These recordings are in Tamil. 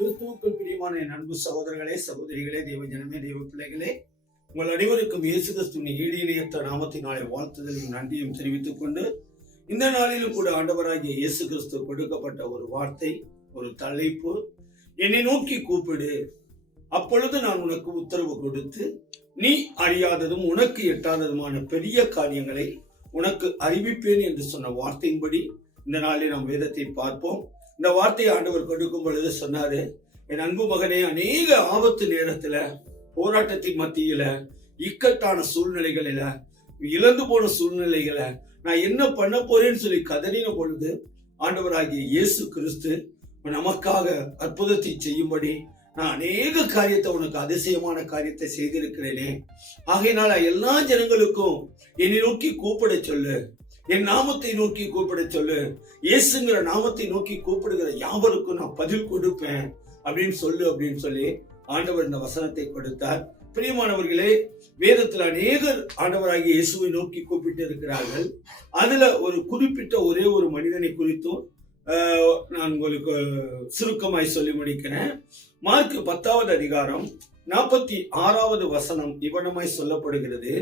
கிறிஸ்துவுக்குள் பிரியமான என் அன்பு சகோதரர்களே, சகோதரிகளே, தெய்வ ஜனமே, தெய்வ பிள்ளைகளே, உங்கள் அனைவருக்கும் இயேசு கிறிஸ்துவின் ஈடிணையற்ற நாமத்தினாலே வாழ்த்துதலையும் நன்றியும் தெரிவித்துக் கொண்டு, இந்த நாளிலும் கூட ஆண்டவராகிய இயேசு கிறிஸ்து கொடுக்கப்பட்ட ஒரு வார்த்தை, ஒரு தலைப்பு, என்னை நோக்கி கூப்பிடு, அப்பொழுது நான் உனக்கு உத்தரவு கொடுத்து நீ அறியாததும் உனக்கு எட்டாததுமான பெரிய காரியங்களை உனக்கு அறிவிப்பேன் என்று சொன்ன வார்த்தையின்படி இந்த நாளில் நாம் வேதத்தை பார்ப்போம். இந்த வார்த்தையை ஆண்டவர் கொடுக்கும் பொழுது சொன்னாரு, என் அன்பு மகனே, அநேக ஆபத்து நேரத்துல, போராட்டத்தின் மத்தியில, இக்கட்டான சூழ்நிலைகளில, இழந்து போன சூழ்நிலைகளை நான் என்ன பண்ண போறேன்னு சொல்லி கதறின பொழுது ஆண்டவராகிய இயேசு கிறிஸ்து நமக்காக அற்புதத்தை செய்யும்படி நான் அநேக காரியத்தை, உனக்கு அதிசயமான காரியத்தை செய்திருக்கிறேனே, ஆகையினால எல்லா ஜனங்களுக்கும் என்னை நோக்கி கூப்பிட சொல்லு, என் நாமத்தை நோக்கி கூப்பிட சொல்லு, இயேசுங்கிற நாமத்தை நோக்கி கூப்பிடுகிற யாவருக்கும் நான் பதில் கொடுப்பேன் அப்படின்னு சொல்லி ஆண்டவர் இந்த வசனத்தை கொடுத்தார். பிரியமானவர்களே, வேதத்தில் அநேகர் ஆண்டவராகிய இயேசுவை நோக்கி கூப்பிட்டு இருக்கிறார்கள். அதுல ஒரு குறிப்பிட்ட ஒரே ஒரு மனிதனை குறித்தும் நான் உங்களுக்கு சுருக்கமாய் சொல்லி முடிக்கிறேன். மார்க் 10வது அதிகாரம் 46வது வசனம் இவனமாய் சொல்லப்படுகிறது.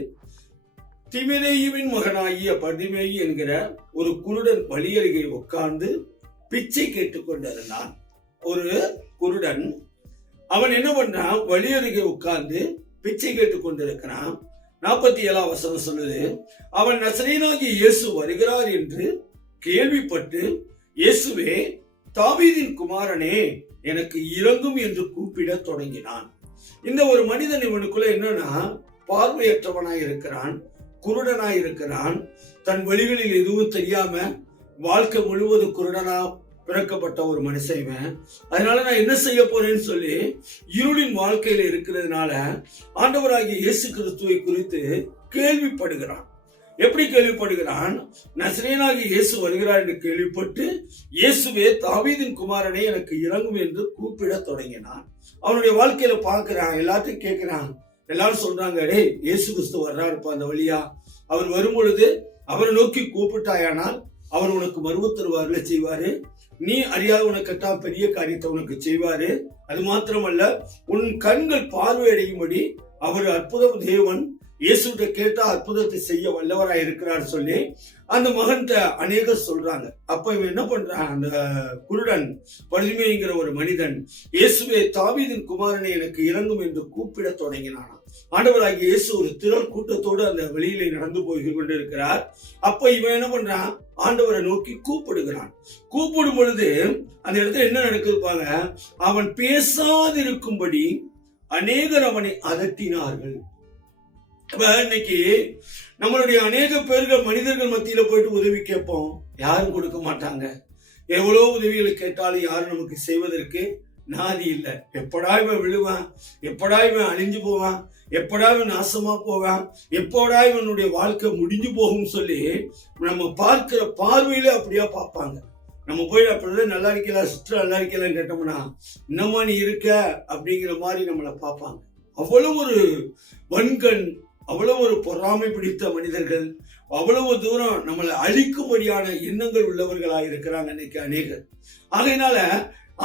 திமேயுவின் மகனாகிய பர்திமேயு என்கிற ஒரு குருடன் வழியருகே உட்கார்ந்து பிச்சை கேட்டுக் கொண்டிருந்தான். ஒரு குருடன், அவன் என்ன பண்றான், வழியருகே உட்கார்ந்து பிச்சை கேட்டுக் கொண்டிருக்கிறான். 47வது வசனம் சொல்லுது, அவன் நசரேயனாகிய இயேசு வருகிறார் என்று கேள்விப்பட்டு, இயேசுவே, தாவீதின் குமாரனே, எனக்கு இரங்கும் என்று கூப்பிட தொடங்கினான். இந்த ஒரு மனிதன் இவனுக்குள்ள என்னன்னா, பார்வையற்றவனாய் இருக்கிறான், குருடனாய் இருக்கிறான், தன் வழிகளில் எதுவும் தெரியாம வாழ்க்கை முழுவதும் குருடனா பிறக்கப்பட்ட ஒரு மனுஷன். அதனால நான் என்ன செய்ய போறேன்னு சொல்லி இருளின் வாழ்க்கையில இருக்கிறதுனால ஆண்டவராகிய இயேசு கிறிஸ்துவை குறித்து கேள்விப்படுகிறான். எப்படி கேள்விப்படுகிறான்? நசரேயனாகிய இயேசு வருகிறார் என்று கேள்விப்பட்டு, இயேசுவே, தாவீதின் குமாரனே, எனக்கு இரங்கும் என்று கூப்பிட தொடங்கினான். அவனுடைய வாழ்க்கையில பார்க்கிறான், எல்லாத்தையும் கேட்கிறான். எல்லாரும் சொல்றாங்க, டே, இயேசு கிறிஸ்து வர்றாருப்பா அந்த வழியா, அவர் வரும் பொழுது அவரை நோக்கி கூப்பிட்டாயானால் அவர் உனக்கு மறுவுத்தருவார்ல செய்வாரு, நீ அறியாத உனக்கு கட்டா பெரிய காரியத்தை உனக்கு செய்வாரு. அது மாத்திரமல்ல, உன் கண்கள் பார்வையடையும்படி அவர் அற்புத தேவன், இயேசுகிட்ட கேட்டா அற்புதத்தை செய்ய வல்லவராய் இருக்கிறார் சொல்லி அந்த மகன்கிட்ட அநேகர் சொல்றாங்க. அப்ப இவன் என்ன பண்றான், அந்த குருடன் பர்திமேயுங்கிற ஒரு மனிதன், இயேசுவே, தாவீதின் குமாரனை, எனக்கு இரங்கும் என்று கூப்பிட தொடங்கினான். ஆண்டவராகிய இயேசு ஒரு திரள் கூட்டத்தோடு அந்த வெளியிலே நடந்து போய் கொண்டிருக்கிறார். அப்ப இவன் என்ன பண்றான், ஆண்டவரை நோக்கி கூப்பிடுகிறான். கூப்பிடும் பொழுது அந்த இடத்துல என்ன நடக்குதுப்பாங்க, அவன் பேசாதிருக்கும்படி அநேகர் அவனை அதட்டினார்கள். இன்னைக்கு நம்மளுடைய அநேக பேர்கள் மனிதர்கள் மத்தியில போயிட்டு உதவி கேட்போம், யாரும் கொடுக்க மாட்டாங்க. எவ்வளவு உதவிகளை கேட்டாலும் யாரும் நமக்கு செய்வதற்கு நாதி இல்லை. எப்படா இவன் விழுவான், எப்படா இவன் அழிஞ்சு போவான், எப்படா இவன் நாசமா போவான், எப்படா இவனுடைய வாழ்க்கை முடிஞ்சு போகும் சொல்லி நம்ம பார்க்கிற பார்வையில அப்படியா பார்ப்பாங்க. நம்ம போய் அப்படிதான் நல்லா இருக்கலாம், சிஸ்டர் நல்லா இருக்கலாம்னு கேட்டோம்னா, இன்னமா நீ இருக்க அப்படிங்கிற மாதிரி நம்மளை பார்ப்பாங்க. அவ்வளவு ஒரு வன்கண், அவ்வளவு ஒரு பொறாமை பிடித்த மனிதர்கள், அவ்வளவு தூரம் நம்மளை அழிக்கும்படியான எண்ணங்கள் உள்ளவர்களாக இருக்கிறாங்க இன்னைக்கு அநேகர். ஆகையினால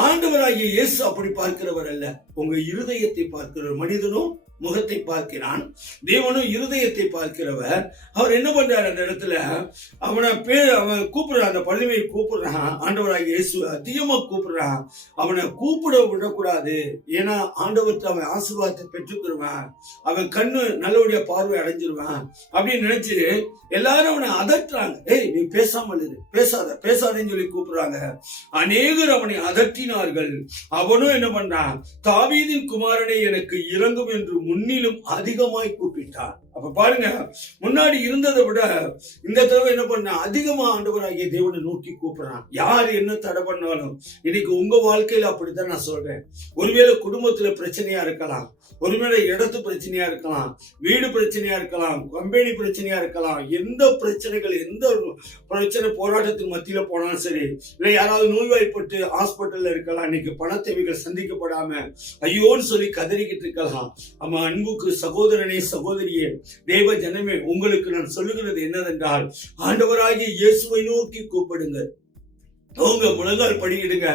ஆண்டவராகிய இயேசு அப்படி பார்க்கிறவர் அல்ல, உங்க இருதயத்தை பார்க்கிறவர். மனிதனும் முகத்தை பார்க்கிறான், தேவனும் இருதயத்தை பார்க்கிறவர். அவர் என்ன பண்றாரு, அந்த இடத்துல அவன் கூப்பிடுறான், அந்த பழுமையை கூப்பிடுறான். ஆண்டவராகிய இயேசு அதிகமா கூப்பிடுறான். அவனை கூப்பிட விடக்கூடாது, ஏன்னா ஆண்டவர்கிட்ட அவன் ஆசீர்வாதத்தை பெற்றுக்கிடுவான், அவன் கண்ணு நல்லபடியா பார்வை அடைஞ்சிருவான் அப்படின்னு நினைச்சு எல்லாரும் அவனை அதட்டுறாங்க. ஏய், நீ பேசாமல் இரு, பேசாதேன்னு சொல்லி கூப்பிடுறாங்க. அநேகர் அவனை அதட்டினார்கள். அவனும் என்ன பண்றான், தாவீதின் குமாரனை, எனக்கு இரங்கும் என்று முன்னிலும் அதிகமாய் கூப்பிட்டான். அப்ப பாருங்க, முன்னாடி இருந்ததை விட இந்த தடவை என்ன பண்ண, அதிகமா ஆண்டவராகிய தேவனை நோக்கி கூப்பிடுறான். யார் என்ன தடை பண்ணாலும் இன்னைக்கு உங்க வாழ்க்கையில அப்படித்தான் நான் சொல்றேன். ஒருவேளை குடும்பத்துல பிரச்சனையா இருக்கலாம், ஒருவேளை இடத்து பிரச்சனையா இருக்கலாம், வீடு பிரச்சனையா இருக்கலாம், கம்பெனி பிரச்சனையா இருக்கலாம், எந்த பிரச்சனைகள், எந்த பிரச்சனை போராட்டத்தின் மத்தியில போனாலும் சரி, இல்ல யாராவது நோய்வாய்ப்பட்டு ஹாஸ்பிட்டல்ல இருக்கலாம், இன்னைக்கு பண தேவைகள் சந்திக்கப்படாம ஐயோன்னு சொல்லி கதறிக்கிட்டு இருக்கலாம். நம்ம அன்புக்கு சகோதரனே, சகோதரியே, தேவ ஜனமே, உங்களுக்கு நான் சொல்லுகிறது என்னவென்றால், ஆண்டவராகிய இயேசுவை நோக்கி கூப்பிடுங்க. உங்க முழங்கால் படிக்கிடுங்க.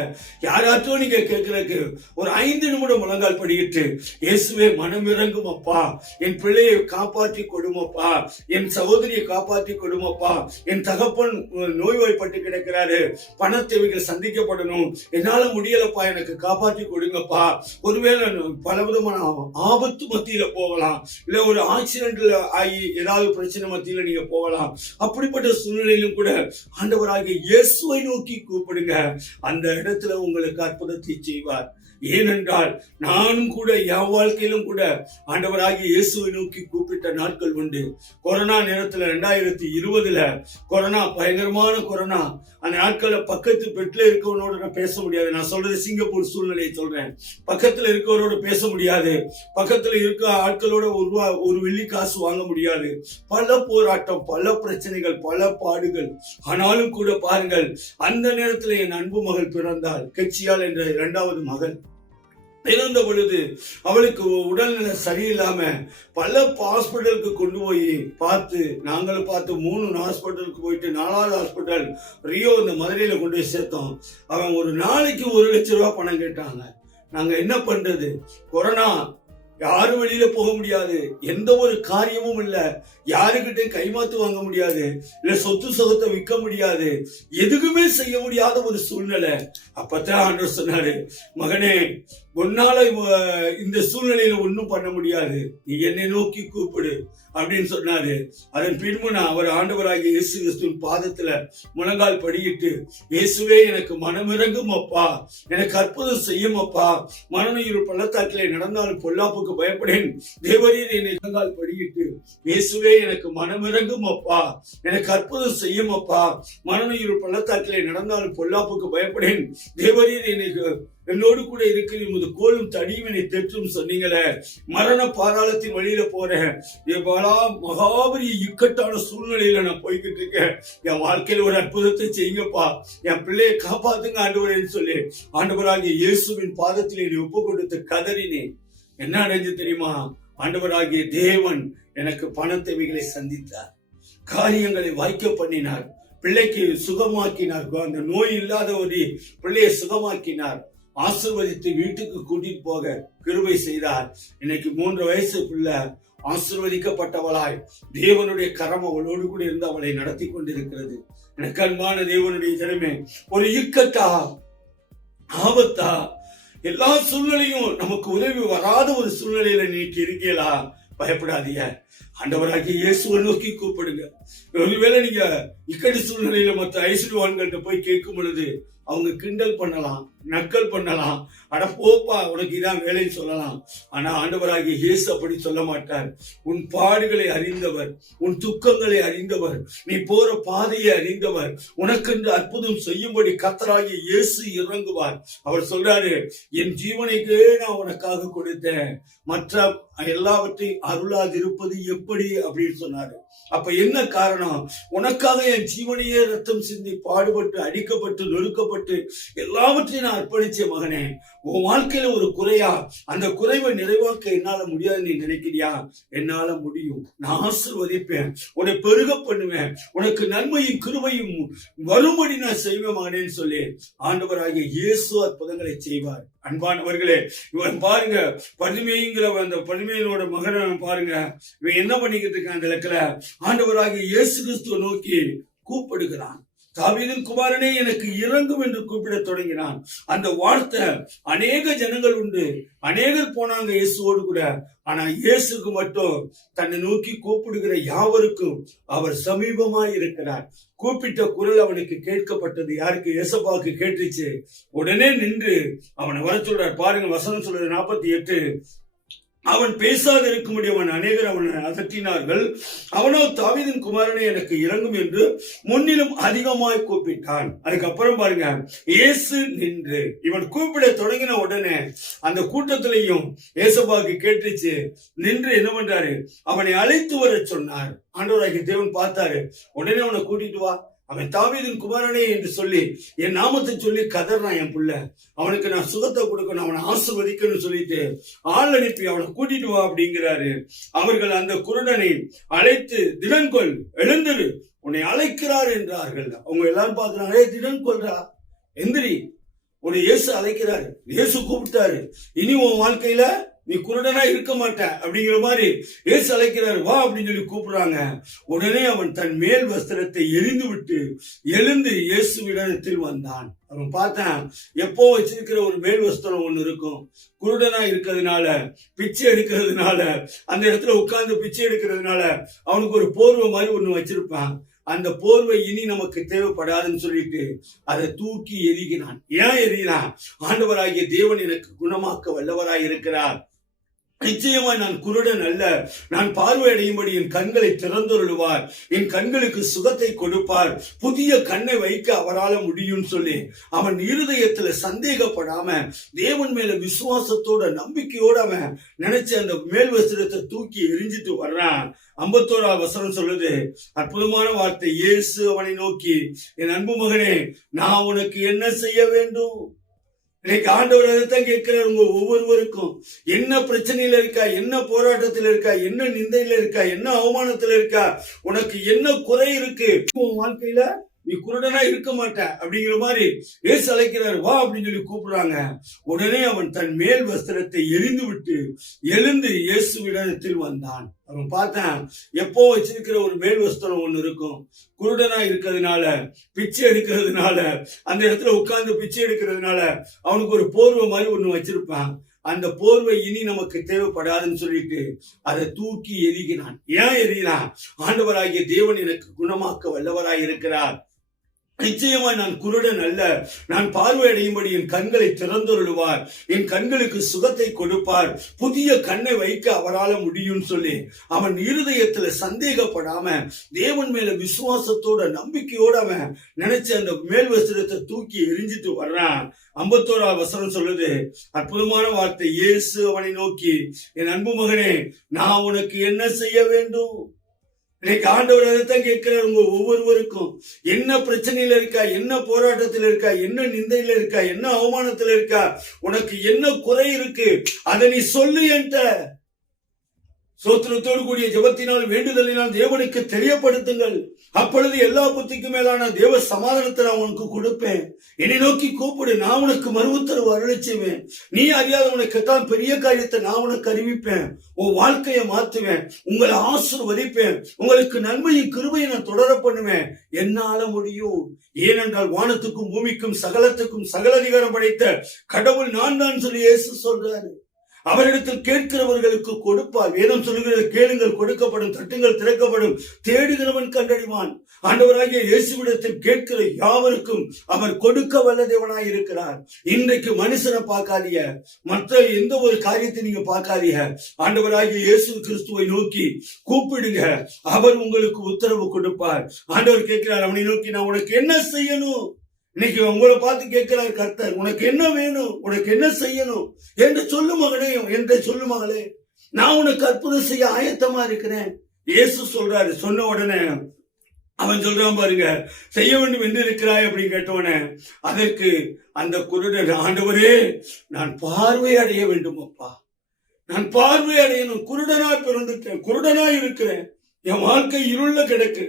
யாராச்சும் நீங்க கேட்கறதுக்கு ஒரு 5 நிமிடம் முழங்கால் படிக்கிட்டு, இயேசுவே மனம் இறங்கும் அப்பா, என் பிள்ளையை காப்பாற்றி கொடுமப்பா, என் சகோதரியை காப்பாற்றி கொடுமப்பா, என் தகப்பன் நோய்வாய்ப்பட்டு கிடக்கிறாரு, பண தேவைகள் சந்திக்கப்படணும், என்னால முடியலப்பா, எனக்கு காப்பாற்றி கொடுங்கப்பா. ஒருவேளை பலவிதமான ஆபத்து மத்தியில போகலாம், இல்ல ஒரு ஆக்சிடென்ட்ல ஆகி ஏதாவது பிரச்சனை மத்தியில நீங்க போகலாம். அப்படிப்பட்ட சூழ்நிலையிலும் கூட ஆண்டவராகிய இயேசுவை நோக்கி கூப்பிடுங்க. அந்த இடத்துல உங்களுக்கு அற்புதத்தை செய்வார். ஏனென்றால் நானும் கூட என் வாழ்க்கையிலும் கூட ஆண்டவராகிய இயேசுவை நோக்கி கூப்பிட்ட நாட்கள் உண்டு. கொரோனா நேரத்துல 2020 கொரோனா, பயங்கரமான கொரோனா. அந்த நாட்கள்ல பக்கத்து பெட்ல இருக்கவனோட நான் பேச முடியாது. நான் சொல்றது சிங்கப்பூர் சூழ்நிலையை சொல்றேன். பக்கத்துல இருக்கவரோட பேச முடியாது, பக்கத்துல இருக்க ஆட்களோட ஒரு வெள்ளி காசு வாங்க முடியாது. பல போராட்டம், பல பிரச்சனைகள், பல பாடுகள். ஆனாலும் கூட பாருங்கள், அந்த நேரத்துல என் அன்பு மகள் பிறந்தாள். கெச்சியால் என்ற 2வது மகள் பிறந்த பொழுது அவளுக்கு உடல்நிலை சரியில்லாம பல ஹாஸ்பிட்டலுக்கு கொண்டு போய் பார்த்து, நாங்களும் பார்த்து 3 ஹாஸ்பிட்டலுக்கு போயிட்டு 4வது ஹாஸ்பிட்டல் ரியோ இந்த மதுரையில கொண்டு போய் சேர்த்தோம். அவன் ஒரு நாளைக்கு 1 லட்சம் ரூபாய் பணம் கேட்டாங்க. நாங்க என்ன பண்றது? கொரோனா, யாரும் வெளியில போக முடியாது, எந்த ஒரு காரியமும் இல்ல, யாருக்கிட்ட கைமாத்து வாங்க முடியாது, இல்ல சொத்து சுகத்தை விற்க முடியாது, எதுக்குமே செய்ய முடியாத ஒரு சூழ்நிலை. அப்பதான் ஆண்டவர் சொன்னாரு, மகனே, உன்னால இந்த சூழ்நிலையில ஒன்னும் பண்ண முடியாது, நீ என்னை நோக்கி கூப்பிடு அப்படின்னு சொன்னாரு. அதன் பின்பு நான் அவர் ஆண்டவராகிய இயேசு கிறிஸ்துவின் பாதத்துல முழங்கால் படியிட்டு, இயேசுவே எனக்கு மனமிறங்கும் அப்பா, எனக்கு அற்புதம் செய்யும் அப்பா, மரண பள்ளத்தாக்கிலே நடந்தாலும் பொல்லாப்புக்கு பயப்படேன், தேவரீர் என்னை முழங்கால் படியிட்டு, இயேசுவே எனக்கு மனமிறங்கும் அப்பா, எனக்கு அற்புதம் செய்யும் அப்பா, மரண பள்ளத்தாக்கிலே நடந்தாலும் பொல்லாப்புக்கு பயப்படேன், தேவரீர் என்னோடு கூட இருக்கிற உமது கோலும் தடியும் என்னை தெற்றும் சொன்னீங்களே, மரண பாதாளத்தின் வழியில போறேன், மகாபரிய இக்கட்டான சூழ்நிலையில நான் போய்கிட்டு இருக்கேன், என் வாழ்க்கையில ஒரு அற்புதத்தை செய்யுங்கப்பா, என் பிள்ளையை காப்பாத்துங்க ஆண்டவரேன்னு சொல்லி ஆண்டவராகிய இயேசுவின் பாதத்தில் என்னை ஒப்பு கொடுத்து கதறினேன். என்ன அடைஞ்சு தெரியுமா? ஆண்டவராகிய தேவன் எனக்கு பண தேவைகளை சந்தித்தார், காரியங்களை வாய்க்க பண்ணினார், பிள்ளைக்கு சுகமாக்கினார், அந்த நோய் இல்லாத ஒரு பிள்ளையை சுகமாக்கினார், ஆசீர்வதித்து வீட்டுக்கு கூட்டிட்டு போக கிருபை செய்தார். இன்னைக்கு 3 வயசு பிள்ளை ஆசீர்வதிக்கப்பட்டவளாய் தேவனுடைய கரம் அவளோடு கூட இருந்து அவளை நடத்தி கொண்டிருக்கிறது. எனக்கு அன்பான தேவனுடைய ஜனமே, ஒரு இக்கட்டா, ஆபத்தா, எல்லா சூழ்நிலையும் நமக்கு உதவி வராத ஒரு சூழ்நிலையில நீக்கி இருக்கீங்களா? பயப்படாதீங்க, ஆண்டவராகிய இயேசுவை நோக்கி கூப்பிடுங்க. ஒருவேளை நீங்க இக்கடி சூழ்நிலையில மற்ற ஐஸ்வர்யவான்கள்ட்ட போய் கேட்கும் பொழுது அவங்க கிண்டல் பண்ணலாம், நக்கல் பண்ணலாம், அட போப்பா உனக்கு இதான் வேலைன்னு சொல்லலாம். ஆனா ஆண்டவராகிய இயேசு அப்படி சொல்ல மாட்டார். உன் பாடுகளை அறிந்தவர், உன் துக்கங்களை அறிந்தவர், நீ போற பாதையை அறிந்தவர், உனக்கென்று அற்புதம் செய்யும்படி கர்த்தராகிய இயேசு இறங்குவார். அவர் சொல்றாரு, என் ஜீவனைக்கே நான் உனக்காக கொடுத்தேன், மற்ற எல்லாவற்றையும் அருளாதிருப்பது எப்படி அப்படின்னு சொன்னாரு. அப்ப என்ன காரணம்? உனக்காக என் ஜீவனையே ரத்தம் சிந்தி பாடுபட்டு அடிக்கப்பட்டு நொறுக்கப்பட்டு எல்லாவற்றையும் நான் அர்ப்பணிச்ச மகனே, உன் வாழ்க்கையில ஒரு குறையா, அந்த குறைவை நிறைவாக்க என்னால முடியாது நீ நினைக்கிறியா? என்னால முடியும். நான் ஆசீர்வதிப்பேன், உன்னை பெருக பண்ணுவேன், உனக்கு நன்மையும் கிருபையும் வரும்படி நான் செய்வேன் மகனேன்னு சொல்லி ஆண்டவராகிய இயேசு அற்புதங்களை செய்வார். அன்பானவர்களே, இவன் பாருங்க, பரிமைங்கிற அந்த பரிமையினோட மகனை பாருங்க, இவன் என்ன பண்ணிக்கிட்டு இருக்கான்? அந்த இடத்துல ஆண்டவராகிய இயேசு கிறிஸ்துவை நோக்கி கூப்பிடுகிறான். தாவீதின் குமாரனே எனக்கு இறங்கும் என்று கூப்பிட தொடங்கினான். அந்த வார்த்தை அநேக ஜனங்கள் உண்டு, அநேகர் போனாங்க இயேசுவோடு கூட. ஆனா இயேசுக்கு மட்டும் தன்னை நோக்கி கூப்பிடுகிற யாவருக்கும் அவர் சமீபமாய் இருக்கிறார். கூப்பிட்ட குரல் அவனுக்கு கேட்கப்பட்டது. யாருக்கு? ஏசப்பாவுக்கு கேட்டுச்சு. உடனே நின்று அவனை வர சொல்றார். பாருங்க, வசனம் சொல்றது 48. அவன் பேசாது இருக்கும்படி அவன் அநேகர் அவனை அதட்டினார்கள். அவனோ தாவீதின் குமாரனே எனக்கு இறங்கும் என்று முன்னிலும் அதிகமாய் கூப்பிட்டான். அதுக்கப்புறம் பாருங்க, இயேசு நின்று இவன் கூப்பிட தொடங்கின உடனே அந்த கூட்டத்திலையும் ஏசப்பாவுக்கு கேட்டுச்சு. நின்று என்ன பண்றாரு? அவனை அழைத்து வர சொன்னார். ஆண்டவராகிய தேவன் பார்த்தாரு. உடனே அவனை கூட்டிட்டு வா, அவன் தாவீதின் குமாரனே என்று சொல்லி என் நாமத்தை சொல்லி கதறான் என் புள்ள, அவனுக்கு நான் சுகத்தை கொடுக்கணும், அவனை ஆசீர்வதிக்கணும்னு சொல்லிட்டு ஆள் அனுப்பி அவனை கூட்டிட்டு வா அப்படிங்கிறாரு. அவர்கள் அந்த குருடனை அழைத்து, திடன் கொள், எழுந்திரு, உன்னை அழைக்கிறார் என்றார்கள். அவங்க எல்லாரும் பார்க்கிறாங்க, திடன் கொள்றா, எந்திரி, உன்னை இயேசு அழைக்கிறாரு, இயேசு கூப்பிட்டாரு. இனி உன் வாழ்க்கையில நீ குருடனா இருக்க மாட்ட அப்படிங்கிற மாதிரி இயேசு அழைக்கிறாரு, வா அப்படின்னு சொல்லி கூப்பிடுறாங்க. உடனே அவன் தன் மேல் வஸ்திரத்தை எரிந்து விட்டு எழுந்து இயேசுவிடத்தில் வந்தான். அவன் பார்த்தான், எப்போ வச்சிருக்கிற ஒரு மேல் வஸ்திரம் ஒண்ணு இருக்கும். குருடனா இருக்கிறதுனால, பிச்சை எடுக்கிறதுனால, அந்த இடத்துல உட்கார்ந்து பிச்சை எடுக்கிறதுனால அவனுக்கு ஒரு போர்வை மாதிரி ஒண்ணு வச்சிருப்பான். அந்த போர்வை இனி நமக்கு தேவைப்படாதுன்னு சொல்லிட்டு அதை தூக்கி எரிகிறான். ஏன் எரிகிறான்? ஆண்டவராகிய தேவன் எனக்கு குணமாக்க வல்லவராய் இருக்கிறார். நிச்சயமா நான் குருடன் அல்ல, நான் பார்வையடையும்படி என் கண்களை திறந்தருளுவார், என் கண்களுக்கு சுகத்தை கொடுப்பார், புதிய கண்ணை வைக்க அவரால் முடியும் சொல்லி அவன் இருதயத்துல சந்தேகப்படாம தேவன் மேல விசுவாசத்தோட நம்பிக்கையோட அவன் நினைச்ச அந்த மேல் வஸ்திரத்தை தூக்கி எரிஞ்சிட்டு வர்றான். 51ஆம் வசனம் சொல்லுது, அற்புதமான வார்த்தை. இயேசு அவனை நோக்கி, என் அன்பு மகனே, நான் உனக்கு என்ன செய்ய வேண்டும்? இன்னைக்கு ஆண்டவர் அதைத்தான் கேட்கிறார். உங்க ஒவ்வொருவருக்கும் என்ன பிரச்சனையில இருக்கா, என்ன போராட்டத்தில் இருக்கா, என்ன நிந்தையில இருக்கா, என்ன அவமானத்துல இருக்கா, உனக்கு என்ன குறை இருக்கு உன் வாழ்க்கையில, நீ குருடனா இருக்க மாட்ட அப்படிங்கிற மாதிரி இயேசு அழைக்கிறார், வா அப்படின்னு சொல்லி கூப்பிடுறாங்க. உடனே அவன் தன் மேல் வஸ்திரத்தை எரிந்து விட்டு எழுந்து இயேசுவிடத்தில் வந்தான். அவன் பார்த்தான், எப்போ வச்சிருக்கிற ஒரு மேல் வஸ்திரம் ஒண்ணு இருக்கும். குருடனா இருக்கிறதுனால, பிச்சை எடுக்கிறதுனால, அந்த இடத்துல உட்கார்ந்து பிச்சை எடுக்கிறதுனால அவனுக்கு ஒரு போர்வை மாதிரி ஒண்ணு வச்சிருப்பான். அந்த போர்வை இனி நமக்கு தேவைப்படாதுன்னு சொல்லிட்டு அதை தூக்கி எரிகிறான். ஏன் எரிகிறான்? ஆண்டவராகிய தேவன் எனக்கு குணமாக்க வல்லவராய் இருக்கிறார். நிச்சயமா நான் குருடன் அல்ல, நான் பார்வையடையும்படி என் கண்களை திறந்தருளுவார், என் கண்களுக்கு சுகத்தை கொடுப்பார், புதிய கண்ணை வைக்க அவரால் முடியும் சொல்லி அவன் இருதயத்துல சந்தேகப்படாம தேவன் மேல விசுவாசத்தோட நம்பிக்கையோட அவன் நினைச்ச அந்த மேல் வஸ்திரத்தை தூக்கி எரிஞ்சிட்டு வர்றான். 51ஆம் வசனம் சொல்லுது, அற்புதமான வார்த்தை. இயேசு அவனை நோக்கி, என் அன்பு மகனே, நான் உனக்கு என்ன செய்ய வேண்டும்? இன்னைக்கு ஆண்டவர் அதைத்தான் கேட்கிறார். உங்க ஒவ்வொருவருக்கும் என்ன பிரச்சனையில இருக்கா, என்ன போராட்டத்தில் இருக்கா, என்ன நிந்தையில இருக்கா, என்ன அவமானத்துல இருக்கா, உனக்கு என்ன குறை இருக்கு, அதை நீ சொல்லு என்கிட்ட. சோத்திரத்தோடு கூடிய ஜெபத்தினால் வேண்டுதலினால் தேவனுக்கு தெரியப்படுத்துங்கள். அப்பொழுது எல்லா புத்திக்கும் மேலான தேவ சமாதானத்தை நான் உனக்கு கொடுப்பேன். என்னை நோக்கி கூப்பிடு, நான் உனக்கு மறுவுத்தரவு அருளிச்சுவேன். நீ அறியாத உனக்கு கேட்டால் பெரிய காரியத்தை நான் உனக்கு அறிவிப்பேன். உன் வாழ்க்கையை மாற்றுவேன், உங்களை ஆசீர்வதிப்பேன், உங்களுக்கு நன்மையும் கிருபையை நான் தொடர பண்ணுவேன். என்னால முடியும். ஏனென்றால் வானத்துக்கும் பூமிக்கும் சகலத்துக்கும் சகல அதிகாரம் படைத்த கடவுள் நான் தான் சொல்லி இயேசு சொல்றாரு. அவரிடத்தில் கேட்கிறவர்களுக்கு கொடுப்பார். வேதம் சொல்லுகிறது, கேளுங்கள் கொடுக்கப்படும், தட்டுங்கள் திறக்கப்படும், தேடுகிறவன் கண்டறிவான். ஆண்டவராகிய இயேசுவிடத்தில் கேட்கிற யாவருக்கும் அவர் கொடுக்க வல்ல தேவனாய் இருக்கிறார். இன்றைக்கு மனுஷனை பார்க்காதீங்க, மற்ற எந்த ஒரு காரியத்தை நீங்க பார்க்காதீங்க. ஆண்டவராகிய இயேசு கிறிஸ்துவை நோக்கி கூப்பிடுங்க, அவர் உங்களுக்கு உத்தரவு கொடுப்பார். ஆண்டவர் கேட்கிறார், அவனை நோக்கி, நான் உனக்கு என்ன செய்யணும்? இன்னைக்கு உங்களை பார்த்து கேட்கிறார் கர்த்தர், உனக்கு என்ன வேணும், உனக்கு என்ன செய்யணும் என்று சொல்லு மகனே, என்று சொல்லு மகளே, நான் உனக்கு அற்புதம் செய்ய ஆயத்தமா இருக்கிறேன். இயேசு சொல்றாரு. சொன்ன உடனே அவன் சொல்றான் பாருங்க, செய்ய வேண்டும் என்று இருக்கிறாய் அப்படின்னு கேட்டவனே, அதற்கு அந்த குருடன், ஆண்டவரே, நான் பார்வை அடைய வேண்டும் அப்பா, நான் பார்வை அடையணும், குருடனா பிறந்துட்டேன், குருடனா இருக்கிறேன், என் வாழ்க்கை இருள கிடக்கு,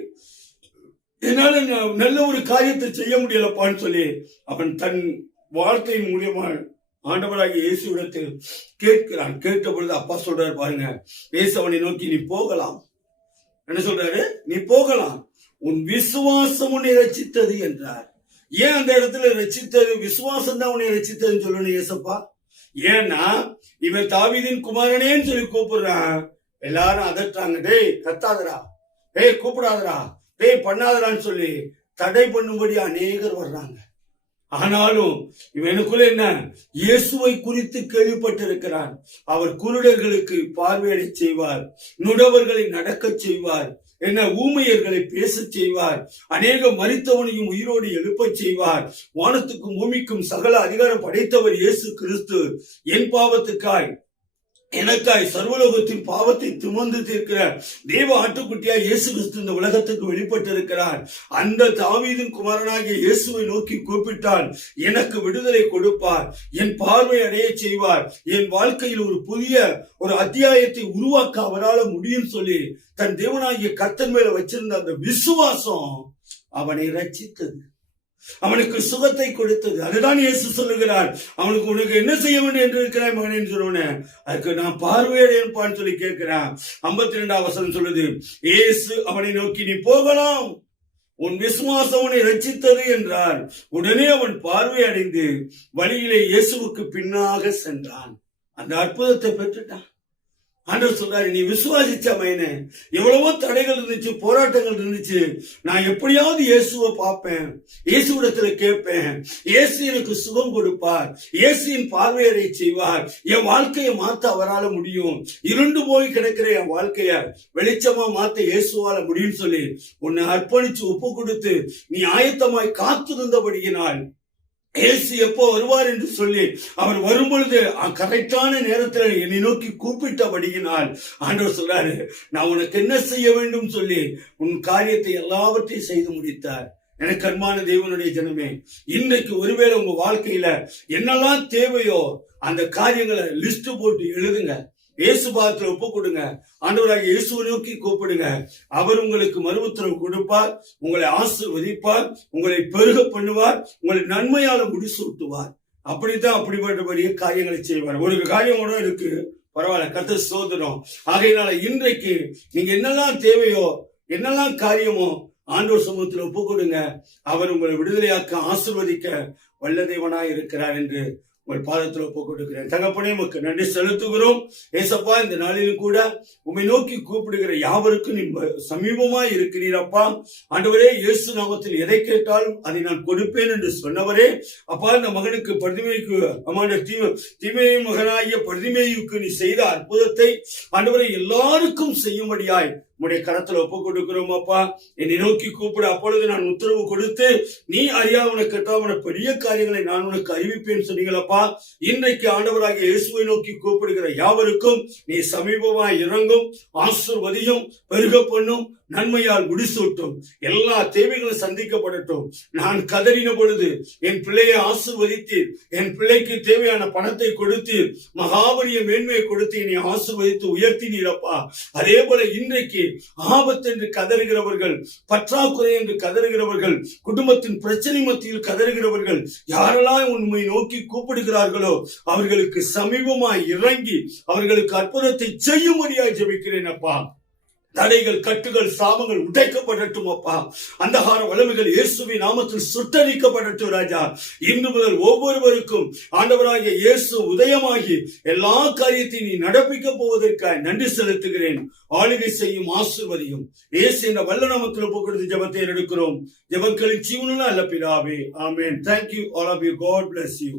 என்னால நல்ல ஒரு காரியத்தை செய்ய முடியலப்பான்னு சொல்லி அவன் தன் வார்த்தையின் மூலியமா ஆண்டவராகிய இயேசுவிடத்தில் கேட்கிறான். கேட்ட பொழுது அப்பா சொல்றாரு பாருங்க, இயேசு அவனை நோக்கி, நீ போகலாம். என்ன சொல்றாரு? நீ போகலாம், உன் விசுவாசம் உன்னை ரட்சித்தது என்றார். ஏன் அந்த இடத்துல ரட்சித்தது, விசுவாசம் தான் உன்னை ரட்சித்ததுன்னு சொல்லணும் இயேசப்பா. ஏன்னா இவன் தாவீதின் குமாரனேன்னு சொல்லி கூப்பிடுறான். எல்லாரும் அதட்டாங்க, டேய் கத்தாதரா, டேய் கூப்பிடாதரா, டேய் பண்ணாதரான்னு சொல்லி தடை பண்ணும்படி அநேகர் வர்றாங்க. ஆனாலும் இவனுக்குள்ள என்ன, இயேசுவை குறித்து கேள்விப்பட்டிருக்கிறான். அவர் குருடர்களுக்கு பார்வையடை செய்வார், நுடவர்களை நடக்க செய்வார், என்ன ஊமையர்களை பேச செய்வார், அநேக மரித்தவனையும் உயிரோடு எழுப்ப செய்வார். வானத்துக்கும் பூமிக்கும் சகல அதிகாரம் படைத்தவர் இயேசு கிறிஸ்து என் பாவத்துக்காய் எனக்காய் சர்வலோகத்தின் பாவத்தை சுமந்து தீர்க்கிற தேவ ஆட்டுக்குட்டியாய் இயேசு கிறிஸ்து இந்த உலகத்துக்கு வெளிப்பட்டு இருக்கிறார். அந்த தாவீதின் குமாரனாகிய இயேசுவை நோக்கி கூப்பிட்டால் எனக்கு விடுதலை கொடுப்பார், என் பார்வை அடைய செய்வார், என் வாழ்க்கையில் ஒரு புதிய ஒரு அத்தியாயத்தை உருவாக்க அவரால் முடியும் சொல்லி தன் தேவனாகிய கர்த்தர் மேல வச்சிருந்த அந்த விசுவாசம் அவனை ரட்சித்தது. அவனுக்கு சுகத்தை கொடுத்தது. அதுதான் இயேசு சொல்லுகிறார், அவனுக்கு உனக்கு என்ன செய்ய வேண்டும் என்று இருக்கிறாய் மகனே சொன்னோன்னு, அதுக்கு நான் பார்வையடையப்பான்னு சொல்லி கேட்கிறான். 52ஆம் வசனம் சொல்லுது, இயேசு அவனை நோக்கி நீ போகலாம், உன் விசுவாசம் உன்னை ரட்சித்தது என்றார். உடனே அவன் பார்வை அடைந்து வழியிலே இயேசுவுக்கு பின்னாக சென்றான். அந்த அற்புதத்தை பெற்றுட்டான். ஆண்டவர் சொல்றாரு, நீ விசுவாசிச்ச மகனே, எவ்வளவோ தடைகள் இருந்துச்சு, போராட்டங்கள் இருந்துச்சு, நான் எப்படியாவது இயேசுவை பார்ப்பேன், இயேசுவிடத்துல கேட்பேன், இயேசு எனக்கு சுகம் கொடுப்பார், இயேசுவின் பார்வையடை செய்வார், என் வாழ்க்கையை மாத்த அவரால முடியும், இருண்டு போய் கிடக்கிற என் வாழ்க்கைய வெளிச்சமா மாத்த இயேசுவால முடியும் சொல்லி உன்னை அர்ப்பணிச்சு ஒப்பு கொடுத்து நீ ஆயத்தமாய் காத்திருந்தபடியினால் இயேசு எப்போ வருவார் என்று சொல்லி அவர் வரும்பொழுது கரெக்டான நேரத்தில் என்னை நோக்கி கூப்பிட்டபடியினால் ஆண்டவர் சொல்றாரு, நான் உனக்கு என்ன செய்ய வேண்டும் சொல்லி உன் காரியத்தை எல்லாவற்றையும் செய்து முடித்தார். எனக்கு அன்பான தேவனுடைய ஜனமே, இன்றைக்கு ஒருவேளை உங்க வாழ்க்கையில என்னெல்லாம் தேவையோ அந்த காரியங்களை லிஸ்ட் போட்டு எழுதுங்க. இயேசு பாதத்தில் ஒப்பு கொடுங்க. ஆண்டவராக இயேசுவை நோக்கி கூப்பிடுங்க. அவர் உங்களுக்கு மறுஉத்தரவு கொடுப்பார், உங்களை ஆசீர்வதிப்பார், உங்களை பெருக பண்ணுவார், உங்களை நன்மையால முடிசூட்டுவார். அப்படித்தான் அப்படிப்பட்டபடிய காரியங்களை செய்வார். ஒரு காரியம் கூட இருக்கு, பரவாயில்ல, கர்த்தர் ஸ்தோத்திரம். ஆகையினால இன்றைக்கு நீங்க என்னெல்லாம் தேவையோ, என்னெல்லாம் காரியமோ ஆண்டவர் சமூகத்தில் ஒப்பு கொடுங்க. அவர் உங்களை விடுதலையாக்க ஆசீர்வதிக்க வல்ல தேவனாய் இருக்கிறார் என்று உங்கள் பாதத்தில் ஒப்பு கொடுக்கிறேன். தகப்பனே, உமக்கு நன்றி செலுத்துகிறோம். ஏசப்பா, இந்த நாளிலும் கூட உம்மை நோக்கி கூப்பிடுகிற யாவருக்கும் நீ சமீபமாய் இருக்கிறீரப்பா. ஆண்டவரே, இயேசு நாமத்தில் எதை கேட்டாலும் அதை நான் கொடுப்பேன் என்று சொன்னவரே, அப்பா, இந்த மகனுக்கு பர்திமேயுக்கு தீமையின் மகனாகிய பர்திமேயுக்கு நீ செய்த அற்புதத்தை ஆண்டவரை எல்லாருக்கும் செய்யும்படியாய் உடைய கரத்துல ஒப்பு கொடுக்கிறோம் அப்பா. என்னை நோக்கி கூப்பிட, அப்பொழுது நான் உத்தரவு கொடுத்து நீ அறியாதவனை கெட்டாவன பெரிய காரியங்களை நான் உனக்கு அறிவிப்பேன் சொன்னீங்களப்பா. இன்றைக்கு ஆண்டவராகிய இயேசுவை நோக்கி கூப்பிடுகிற யாவருக்கும் நீ சமீபமாய் இறங்கும், ஆசீர்வதியும், பெருக பண்ணும், நன்மையால் முடிசூட்டும், எல்லா தேவைகளும் சந்திக்கப்படட்டும். நான் கதறின பொழுது என் பிள்ளையை ஆசீர்வதித்தீர், என் பிள்ளைக்கு தேவையான பணத்தை கொடுத்தீர், மகாபரிய மேன்மையை கொடுத்து என்னை ஆசீர்வதித்து உயர்த்தினீரப்பா. அதே போல இன்றைக்கு ஆபத்து என்று கதறுகிறவர்கள், பற்றாக்குறை என்று கதறுகிறவர்கள், குடும்பத்தின் பிரச்சனை மத்தியில் கதறுகிறவர்கள், யாரெல்லாம் உண்மை நோக்கி கூப்பிடுகிறார்களோ அவர்களுக்கு சமீபமாய் இறங்கி அவர்களுக்கு அற்புதத்தை செய்யும்படியாய் ஜெபிக்கிறேன் அப்பா. தடைகள், கட்டுகள், சாபங்கள் உடைக்கப்படட்டும் அப்பா. அந்தகார வல்லமைகள் இயேசுவின் நாமத்தில் சுட்டரிக்கப்படட்டும் ராஜா. இன்று முதல் ஒவ்வொருவருக்கும் ஆண்டவராகிய இயேசு உதயமாகி எல்லா காரியத்தையும் நீ நடப்பிக்க போவதற்காக நன்றி செலுத்துகிறேன். ஆளுகை செய்யும், ஆசீர்வதியும் இயேசு என்ற வல்ல நாமத்தில் ஒப்புக் கொடுத்து ஜெபத்தை எடுக்கிறோம். ஜெபங்களின் ஜீவனுள்ள அல்ல பிதாவே, ஆமென். Thank you all of you. God bless you.